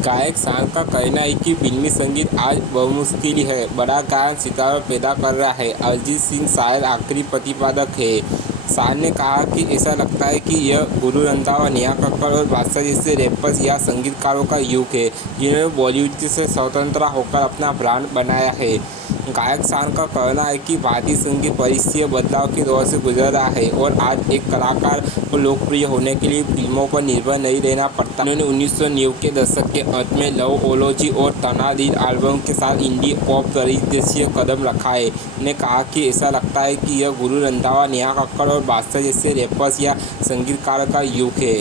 गायक शान का कहना है कि फिल्मी संगीत आज बहुमुश्किल है, बड़ा गायन सितारा पैदा कर रहा है। अरिजीत सिंह शायद आखिरी प्रतिपादक है। शान ने कहा कि ऐसा लगता है कि यह गुरु रंधावा, नेहा कक्कड़ और बादशाह जैसे रैपर्स या संगीतकारों का युग है, जिन्होंने बॉलीवुड से स्वतंत्र होकर अपना ब्रांड बनाया है। गायक शान का कहना है कि भारतीय संगीत परिदृश्य बदलाव के दौर से गुजर रहा है और आज एक कलाकार को लोकप्रिय होने के लिए फिल्मों पर निर्भर नहीं रहना पड़ता। उन्होंने 1990 के दशक के अंत में लवओलोजी और तनादिल एल्बम के साथ इंडी पॉप परिदृश्य कदम रखा है। उन्होंने कहा कि ऐसा लगता है कि यह गुरु रंधावा, नेहा कक्कड़ और बादशाह जैसे रैपर्स या संगीतकार का युग है।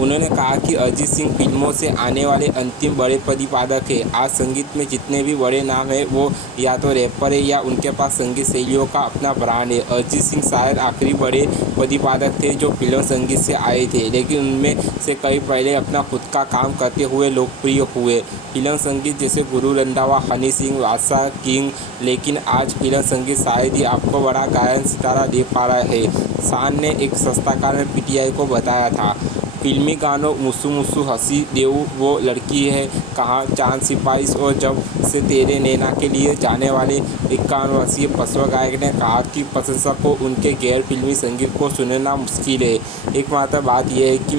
उन्होंने कहा कि अरिजीत सिंह फिल्मों से आने वाले अंतिम बड़े प्रतिपादक हैं। आज संगीत में जितने भी बड़े नाम हैं वो या तो रैपर है या उनके पास संगीत शैलियों का अपना ब्रांड है। अरिजीत सिंह शायद आखिरी बड़े प्रतिपादक थे जो फिल्म संगीत से आए थे, लेकिन उनमें से कई पहले अपना खुद का काम करते हुए लोकप्रिय हुए। फिल्म संगीत जैसे गुरु रंधावा, हनी सिंह, बादशाह, किंग, लेकिन आज फिल्म संगीत शायद ही आपको बड़ा गायन सितारा दे पा रहा है। शान ने एक सस्ताकार में पीटीआई को बताया था, फिल्मी गानों मुसु मुसु हंसी देऊ वो लड़की है कहाँ, चांद सिपाही और जब से तेरे नैना के लिए जाने वाले 51 वर्षीय पशु गायक ने कहा कि प्रशंसक को उनके गैर फिल्मी संगीत को सुनना मुश्किल है। एकमात्र बात यह है कि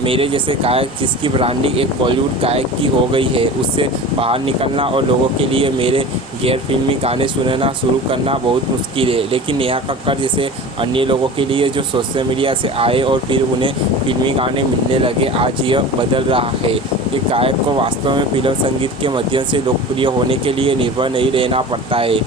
मेरे जैसे गायक जिसकी ब्रांडिंग एक बॉलीवुड गायक की हो गई है, उससे बाहर निकलना और लोगों के लिए मेरे गैर फिल्मी गाने सुनना शुरू करना बहुत मुश्किल है। लेकिन नेहा कक्कड़ जैसे अन्य लोगों के लिए जो सोशल मीडिया से आए और फिर उन्हें फिल्मी गाने मिलने लगे, आज यह बदल रहा है। एक गायक को वास्तव में फिल्म संगीत के माध्यम से लोकप्रिय होने के लिए निर्भर नहीं रहना पड़ता है।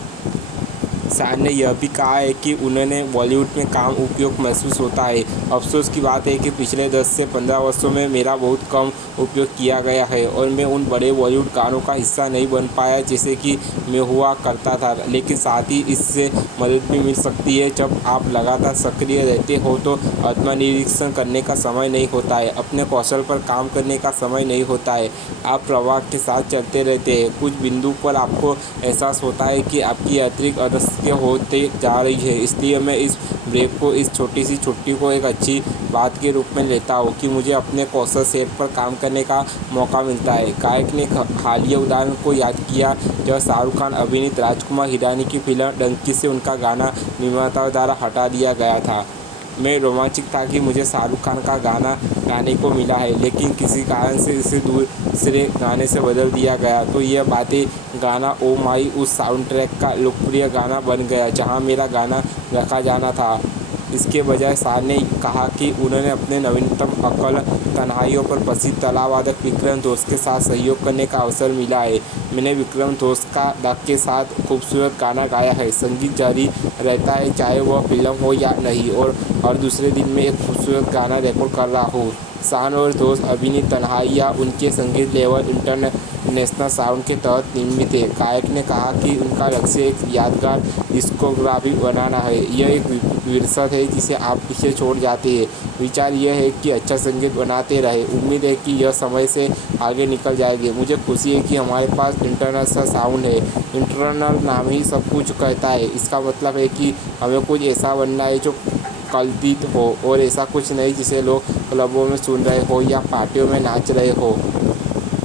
शान ने यह भी कहा है कि उन्हें बॉलीवुड में काम उपयोग महसूस होता है। अफसोस की बात है कि पिछले 10 से 15 वर्षों में मेरा बहुत कम उपयोग किया गया है और मैं उन बड़े बॉलीवुड गानों का हिस्सा नहीं बन पाया जैसे कि मैं हुआ करता था। लेकिन साथ ही इससे मदद भी मिल सकती है। जब आप लगातार सक्रिय रहते हो तो आत्मनिरीक्षण करने का समय नहीं होता है, अपने कौशल पर काम करने का समय नहीं होता है। आप प्रवाह के साथ चलते रहते हैं। कुछ बिंदु पर आपको एहसास होता है कि आपकी अतिरिक्त अदस्यता होते जा रही है। इसलिए मैं इस ब्रेक को, इस छोटी सी छुट्टी को एक अच्छी बात के रूप में लेता हूँ कि मुझे अपने कौशल सेट पर काम करने का मौका मिलता है। गायक ने हालिया उदाहरण को याद किया जब शाहरुख खान अभिनीत राजकुमार हिरानी की फिल्म डंकी से उनका गाना निर्माताओं द्वारा हटा दिया गया था। मैं रोमांचित था कि मुझे शाहरुख खान का गाना गाने को मिला है, लेकिन किसी कारण से इसे दूसरे गाने से बदल दिया गया। तो यह बातें गाना ओ माई उस साउंड ट्रैक का लोकप्रिय गाना बन गया जहां मेरा गाना रखा जाना था। इसके बजाय शान ने कहा कि उन्होंने अपने नवीनतम अकल तन्हाइयों पर प्रसिद्ध तबला वादक विक्रम दोस्त के साथ सहयोग करने का अवसर मिला है। मैंने विक्रम दोस्त के साथ खूबसूरत गाना गाया है। संगीत जारी रहता है चाहे वह फिल्म हो या नहीं, और हर दूसरे दिन में एक खूबसूरत गाना रिकॉर्ड कर रहा हूँ। शान और दोस्त अभिनीत तन्हाइयाँ उनके संगीत लेवल इंटरनेशनल साउंड के तहत निर्मित है। गायक ने कहा कि उनका लक्ष्य एक यादगार डिस्कोग्राफी बनाना है। यह एक विरासत है जिसे आप पीछे छोड़ जाते हैं। विचार यह है कि अच्छा संगीत बनाते रहे। उम्मीद है कि यह समय से आगे निकल जाएगी। मुझे खुशी है कि हमारे पास इंटरनेशनल साउंड है। इंटरनल नाम ही सब कुछ कहता है। इसका मतलब है कि हमें कुछ ऐसा बनना है जो कल्पित हो और ऐसा कुछ नहीं जिसे लोग क्लबों में सुन रहे हो या पार्टियों में नाच रहे हो।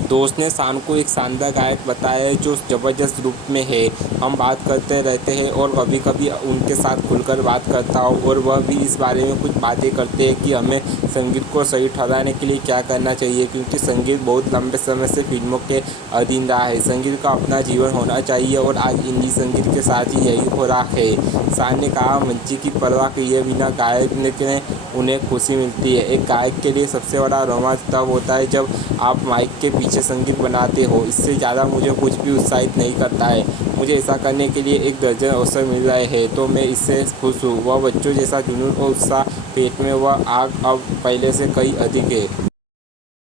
दोस्त ने शान को एक शानदार गायक बताया है जो ज़बरदस्त रूप में है। हम बात करते रहते हैं और कभी कभी उनके साथ खुलकर बात करता हूँ और वह भी इस बारे में कुछ बातें करते हैं कि हमें संगीत को सही ठहराने के लिए क्या करना चाहिए, क्योंकि संगीत बहुत लंबे समय से फिल्मों के अधीन रहा है। संगीत का अपना जीवन होना चाहिए और आज हिंदी संगीत के साथ ही यही हो रहा है। शान ने कहा, मंची की परवाह किए बिना गायक ने उन्हें खुशी मिलती है। एक गायक के लिए सबसे बड़ा रोमांच तब होता है जब आप माइक के पीछे संगीत बनाते हो। इससे ज़्यादा मुझे कुछ भी उत्साहित नहीं करता है। मुझे ऐसा करने के लिए एक दर्जन अवसर मिल रहे हैं तो मैं इससे खुश हूँ। वह बच्चों जैसा जुनून और उत्साह पेट में वह आग अब पहले से कहीं अधिक है।